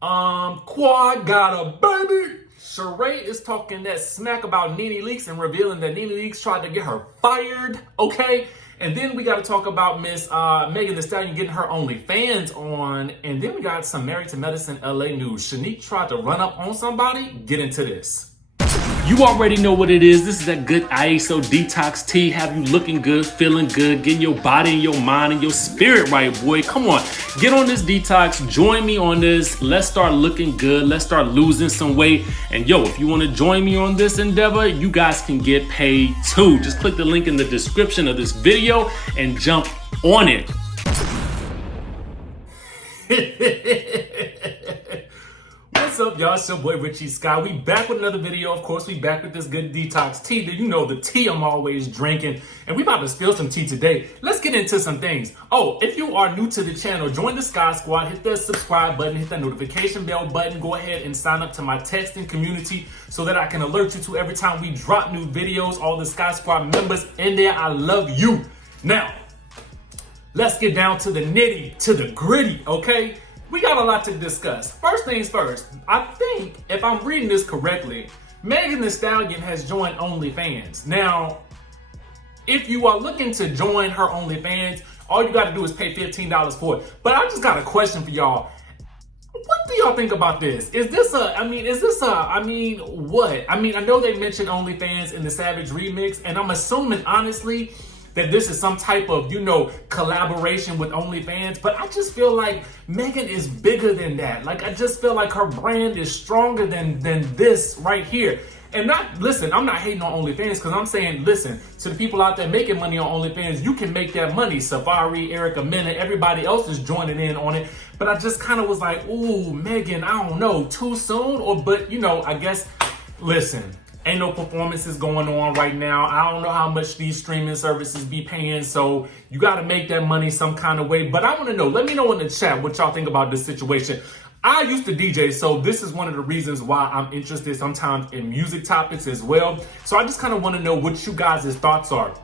Quad got a baby. Sheree is talking that smack about Nene Leakes and revealing that Nene Leakes tried to get her fired, okay? And then we got to talk about Miss Megan Thee Stallion getting her OnlyFans on. And then we got some Married to Medicine LA news. SHANIQUE tried to run up on somebody. Get into this. You already know what it is. This is that good ISO detox tea. Have you looking good, feeling good, getting your body and your mind and your spirit right, boy. Come on, get on this detox. Join me on this. Let's start looking good. Let's start losing some weight. And yo, if you want to join me on this endeavor, you guys can get paid too. Just click the link in the description of this video and jump on it. What's up, y'all? It's your boy Richie Sky. We back with another video. Of course, we back with this good detox tea. You know the tea I'm always drinking. And we about to spill some tea today. Let's get into some things. Oh, if you are new to the channel, join the Sky Squad. Hit the subscribe button. Hit that notification bell button. Go ahead and sign up to my texting community so that I can alert you to every time we drop new videos. All the Sky Squad members in there, I love you. Now, let's get down to the nitty, to the gritty, okay? We got a lot to discuss. First things first, I think, if I'm reading this correctly, Megan Thee Stallion has joined OnlyFans. Now, if you are looking to join her OnlyFans, all you gotta do is pay $15 for it. But I just got a question for y'all. What do y'all think about this? What? I know they mentioned OnlyFans in the Savage remix, and I'm assuming, honestly, that this is some type of, collaboration with OnlyFans, but I just feel like Megan is bigger than that. Like, I just feel like her brand is stronger than this right here. And I'm not hating on OnlyFans, because I'm saying, listen, to the people out there making money on OnlyFans, you can make that money. Safari, Erica Mena, everybody else is joining in on it. But I just kind of was like, ooh, Megan, I don't know, too soon? I guess, listen, ain't no performances going on right now. I don't know how much these streaming services be paying, so you got to make that money some kind of way. But I want to know, let me know in the chat what y'all think about this situation. I used to DJ, so this is one of the reasons why I'm interested sometimes in music topics as well. So I just kind of want to know what you guys' thoughts are.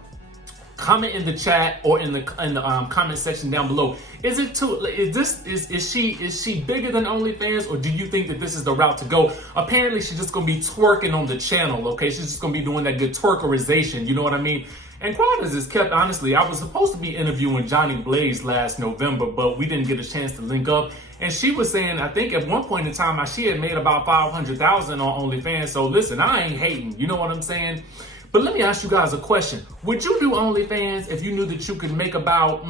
Comment in the chat or in the comment section down below. Is she bigger than OnlyFans, or do you think that this is the route to go? Apparently, she's just gonna be twerking on the channel. Okay, she's just gonna be doing that good twerkerization. You know what I mean? And quite as is kept, honestly, I was supposed to be interviewing Johnny Blaze last November, but we didn't get a chance to link up. And she was saying, I think at one point in time, she had made about $500,000 on OnlyFans. So listen, I ain't hating. You know what I'm saying? But let me ask you guys a question. Would you do OnlyFans if you knew that you could make about,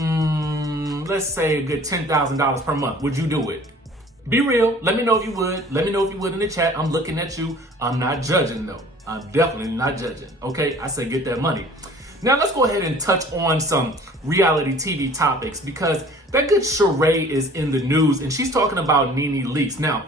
let's say a good $10,000 per month? Would you do it? Be real. Let me know if you would. Let me know if you would in the chat. I'm looking at you. I'm not judging though. I'm definitely not judging. Okay, I say get that money. Now let's go ahead and touch on some reality TV topics, because that good Sheree is in the news and she's talking about Nene Leakes. Now,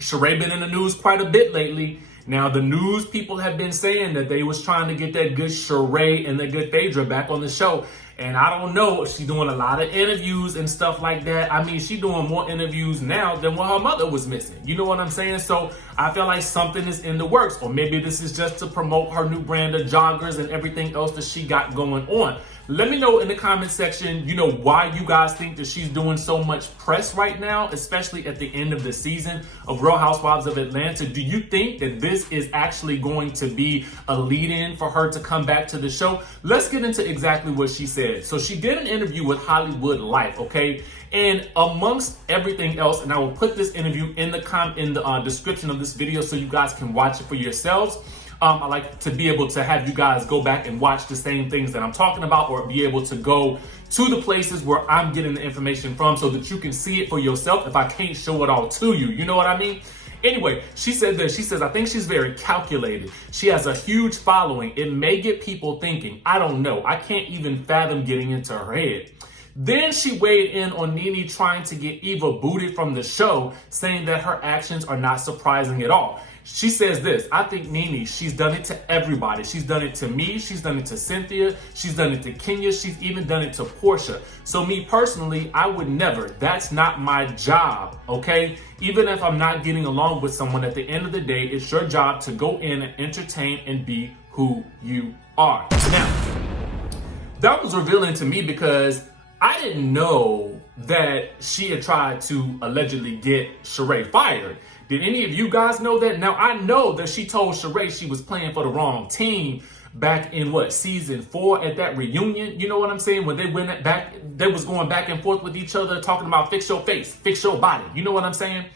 Sheree been in the news quite a bit lately. Now, the news people have been saying that they was trying to get that good Sheree and that good Phaedra back on the show. And I don't know if she's doing a lot of interviews and stuff like that. I mean, she's doing more interviews now than when her mother was missing. You know what I'm saying? So I feel like something is in the works. Or maybe this is just to promote her new brand of joggers and everything else that she got going on. Let me know in the comment section, why you guys think that she's doing so much press right now, especially at the end of the season of Real Housewives of Atlanta. Do you think that this is actually going to be a lead-in for her to come back to the show? Let's get into exactly what she said. So she did an interview with Hollywood Life, okay? And amongst everything else, and I will put this interview in the description of this video so you guys can watch it for yourselves. I like to be able to have you guys go back and watch the same things that I'm talking about, or be able to go to the places where I'm getting the information from so that you can see it for yourself if I can't show it all to you. You know what I mean? Anyway, she said this. She says, I think she's very calculated. She has a huge following. It may get people thinking. I don't know. I can't even fathom getting into her head. Then she weighed in on Nene trying to get Eva booted from the show, saying that her actions are not surprising at all. She says this, I think Nene, she's done it to everybody. She's done it to me. She's done it to Cynthia. She's done it to Kenya. She's even done it to Porsha. So me personally, I would never. That's not my job, okay? Even if I'm not getting along with someone, at the end of the day, it's your job to go in and entertain and be who you are. Now, that was revealing to me because I didn't know that she had tried to allegedly get Sheree fired. Did any of you guys know that? Now, I know that she told Sheree she was playing for the wrong team back in season 4 at that reunion. You know what I'm saying? When they went back, they was going back and forth with each other, talking about fix your face, fix your body. You know what I'm saying?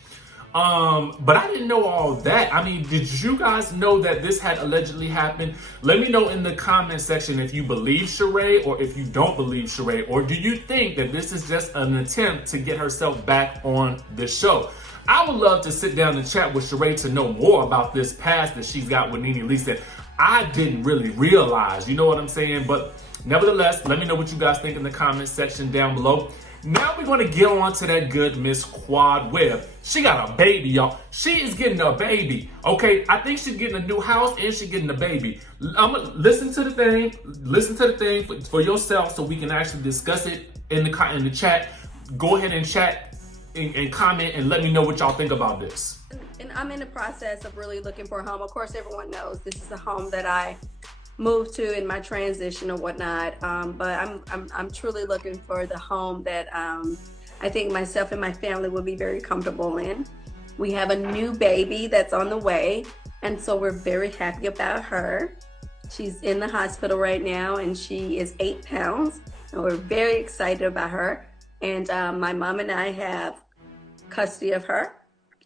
But I didn't know all that. I mean, did you guys know that this had allegedly happened? Let me know in the comment section if you believe Sheree or if you don't believe Sheree, or do you think that this is just an attempt to get herself back on the show? I would love to sit down and chat with Sheree to know more about this past that she's got with Nene Leakes that I didn't really realize. You know what I'm saying? But nevertheless, let me know what you guys think in the comment section down below. Now we're going to get on to that good Miss Quad Webb. She got a baby, y'all. She is getting a baby, okay? I think she's getting a new house and she's getting a baby. I'm going to listen to the thing for yourself so we can actually discuss it in the chat. Go ahead and chat and comment and let me know what y'all think about this. And I'm in the process of really looking for a home. Of course, everyone knows this is a home that I moved to in my transition or whatnot. But I'm truly looking for the home that I think myself and my family will be very comfortable in. We have a new baby that's on the way, and so we're very happy about her. She's in the hospital right now, and she is 8 pounds, and we're very excited about her. And my mom and I have custody of her.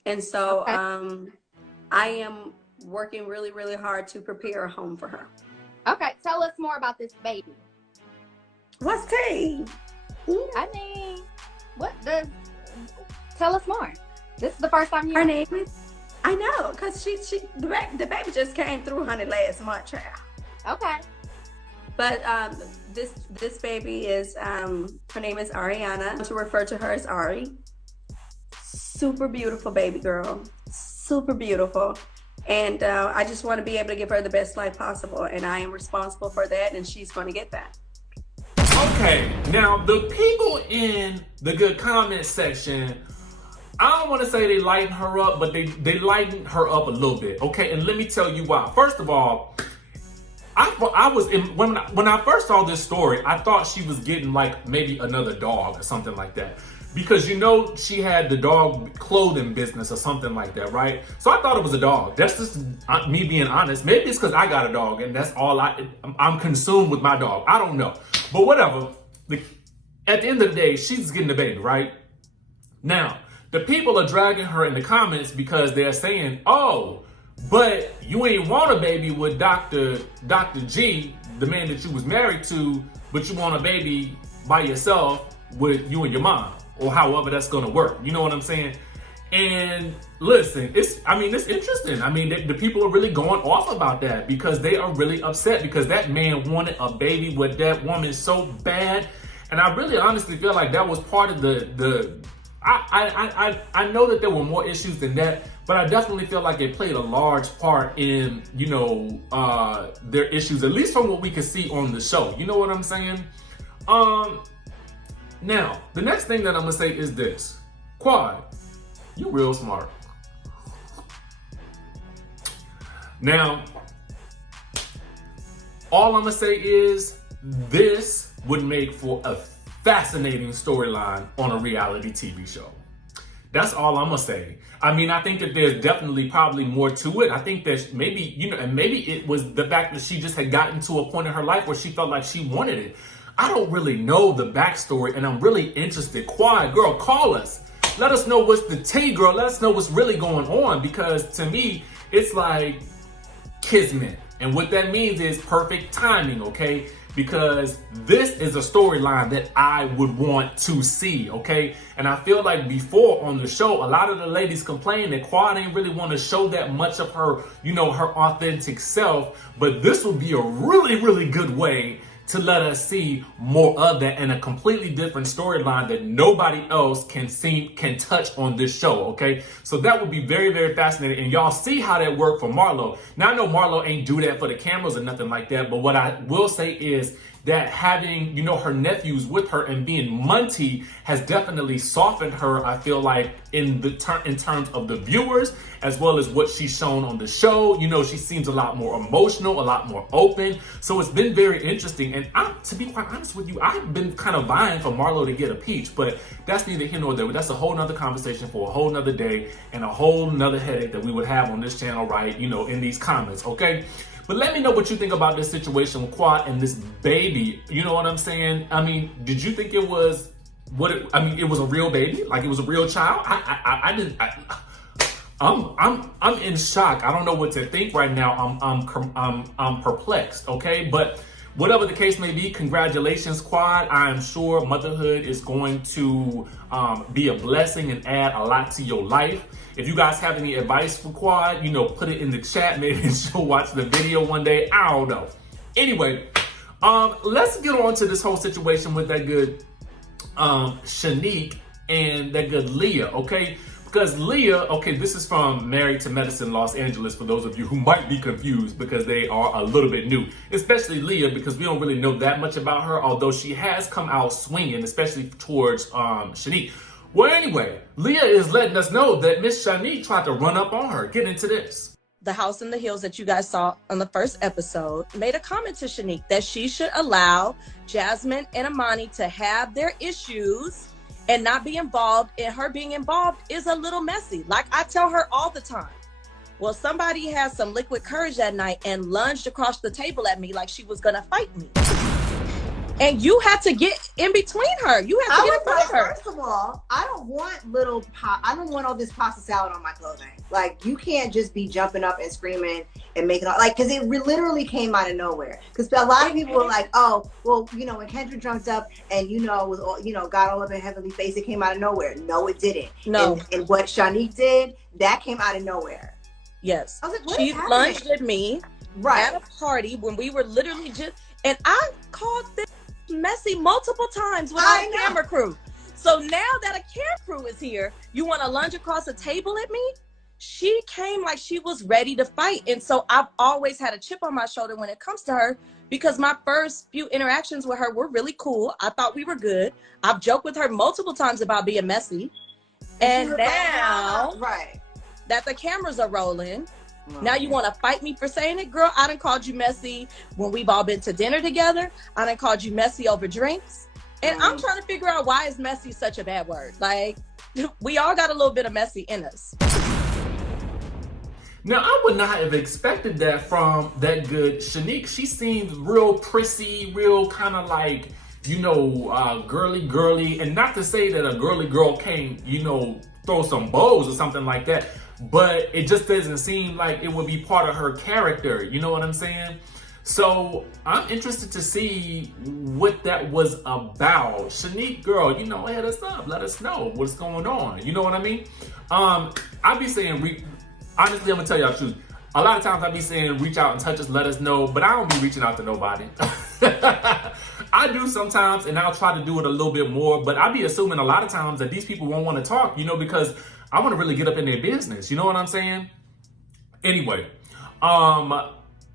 And so I am working really, really hard to prepare a home for her. Okay, tell us more about this baby. What's tea? I mean, tell us more. This is the first time you Her name is, I know, because the baby just came through, honey, last month, child. Okay. But this baby is, her name is Ariana. To refer to her as Ari. Super beautiful baby girl. Super beautiful. And I just want to be able to give her the best life possible. And I am responsible for that, and she's going to get that. Okay, now the people in the good comment section, I don't want to say they lighten her up, but they lighten her up a little bit, okay? And let me tell you why. First of all, when I first saw this story, I thought she was getting like maybe another dog or something like that. Because you know she had the dog clothing business or something like that, right? So I thought it was a dog. That's just me being honest. Maybe it's because I got a dog and that's all I'm consumed with my dog. I don't know. But whatever. At the end of the day, she's getting the baby, right? Now, the people are dragging her in the comments because they're saying, oh, but you ain't want a baby with Dr. G, the man that you was married to, but you want a baby by yourself with you and your mom. Or however that's gonna work. You know what I'm saying? And listen, it's interesting. I mean, the people are really going off about that because they are really upset because that man wanted a baby with that woman so bad. And I really honestly feel like that was part of I know that there were more issues than that, but I definitely feel like it played a large part in, their issues, at least from what we could see on the show. You know what I'm saying? Now, the next thing that I'm gonna say is this. Quad, you real smart. Now, all I'm gonna say is this would make for a fascinating storyline on a reality TV show. That's all I'm gonna say. I mean, I think that there's definitely probably more to it. I think that maybe, and maybe it was the fact that she just had gotten to a point in her life where she felt like she wanted it. I don't really know the backstory, and I'm really interested. Quad, girl, call us. Let us know what's the tea, girl. Let us know what's really going on, because to me, it's like kismet. And what that means is perfect timing, okay? Because this is a storyline that I would want to see, okay? And I feel like before on the show, a lot of the ladies complain that Quad ain't really want to show that much of her, her authentic self. But this would be a really, really good way to let us see more of that and a completely different storyline that nobody else can touch on this show, okay? So that would be very, very fascinating. And y'all see how that worked for Marlo. Now, I know Marlo ain't do that for the cameras or nothing like that, but what I will say is that having, you know, her nephews with her and being Munty has definitely softened her, I feel like, in terms of the viewers, as well as what she's shown on the show. You know, she seems a lot more emotional, a lot more open. So it's been very interesting. And to be quite honest with you, I've been kind of vying for Marlo to get a peach, but that's neither here nor there. That's a whole nother conversation for a whole nother day and a whole nother headache that we would have on this channel, right? You know, in these comments, okay? But let me know what you think about this situation with Quad and this baby. You know what I'm saying? I mean, did you think it was it was a real baby? Like it was a real child? I'm in shock. I don't know what to think right now. I'm perplexed, okay? But whatever the case may be, congratulations, Quad. I am sure motherhood is going to be a blessing and add a lot to your life. If you guys have any advice for Quad, you know, put it in the chat. Maybe she'll watch the video one day. I don't know. Anyway, let's get on to this whole situation with that good SHANIQUE and that good Leah, okay? Because Leah, okay, this is from Married to Medicine Los Angeles, for those of you who might be confused because they are a little bit new, especially Leah, because we don't really know that much about her, although she has come out swinging, especially towards SHANIQUE. Well, anyway, Leah is letting us know that Miss SHANIQUE tried to run up on her. Get into this. The House in the Hills that you guys saw on the first episode made a comment to SHANIQUE that she should allow Jasmine and Amani to have their issues and not be involved, and her being involved is a little messy. Like I tell her all the time. Well, somebody had some liquid courage that night and lunged across the table at me like she was gonna fight me. And you had to get in between her. You had to get in front of her. First of all, I don't want all this pasta salad on my clothing. Like, you can't just be jumping up and screaming and making all, like, because it literally came out of nowhere. Because a lot of people were like, oh, well, you know, when Kendra jumped up and, you know, was, you know, got all up in Heavenly Face, it came out of nowhere. No, it didn't. No. And what SHANIQUE did, that came out of nowhere. Yes. I was like, what she is happening? lunged at me at a party when we were literally just, and I called this messy multiple times without a camera crew. So now that a camera crew is here, you want to lunge across a table at me? She came like she was ready to fight. And so I've always had a chip on my shoulder when it comes to her, because my first few interactions with her were really cool. I thought we were good. I've joked with her multiple times about being messy. And now that the cameras are rolling, now you want to fight me for saying it? Girl, I done called you messy when we've all been to dinner together. I done called you messy over drinks. And I'm trying to figure out, why is messy such a bad word? Like, we all got a little bit of messy in us. Now, I would not have expected that from that good SHANIQUE. She seemed real prissy, real kind of like, you know, girly. And not to say that a girly girl can't, you know, throw some bows or something like that. But it just doesn't seem like it would be part of her character. You know what I'm saying? So I'm interested to see what that was about. SHANIQUE, girl, you know, hit us up. Let us know what's going on. You know what I mean? I be saying, honestly, I'm gonna tell y'all the truth. A lot of times I be saying, reach out and touch us, let us know, but I don't be reaching out to nobody. I do sometimes, and I'll try to do it a little bit more, but I be assuming a lot of times that these people won't want to talk, you know, because I want to really get up in their business. You know what I'm saying? Anyway, I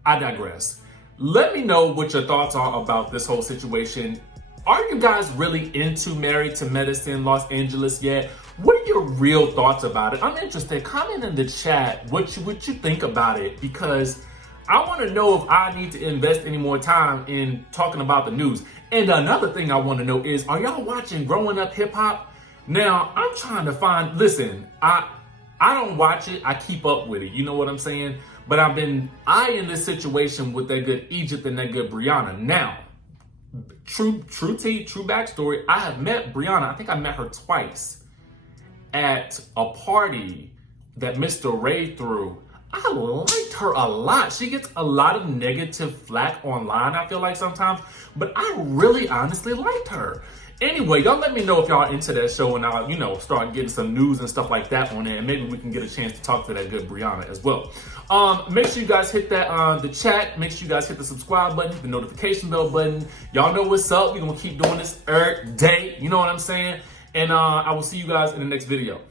digress. Let me know what your thoughts are about this whole situation. Are you guys really into Married to Medicine Los Angeles yet? What are your real thoughts about it? I'm interested. Comment in the chat what you think about it, because I want to know if I need to invest any more time in talking about the news. And another thing I want to know is, are y'all watching Growing Up Hip Hop? Now, I'm trying to find, listen, I don't watch it. I keep up with it. You know what I'm saying? But I've been eyeing this situation with that good Egypt and that good Brianna. Now, true backstory, I have met Brianna. I think I met her twice at a party that Mr. Ray threw. I liked her a lot. She gets a lot of negative flack online, I feel like sometimes, but I really honestly liked her. Anyway, y'all let me know if y'all into that show, and I'll, you know, start getting some news and stuff like that on it, and maybe we can get a chance to talk to that good Brianna as well. Make sure you guys hit that the chat. Make sure you guys hit the subscribe button, the notification bell button. Y'all know what's up. We're gonna keep doing this every day. You know what I'm saying? And I will see you guys in the next video.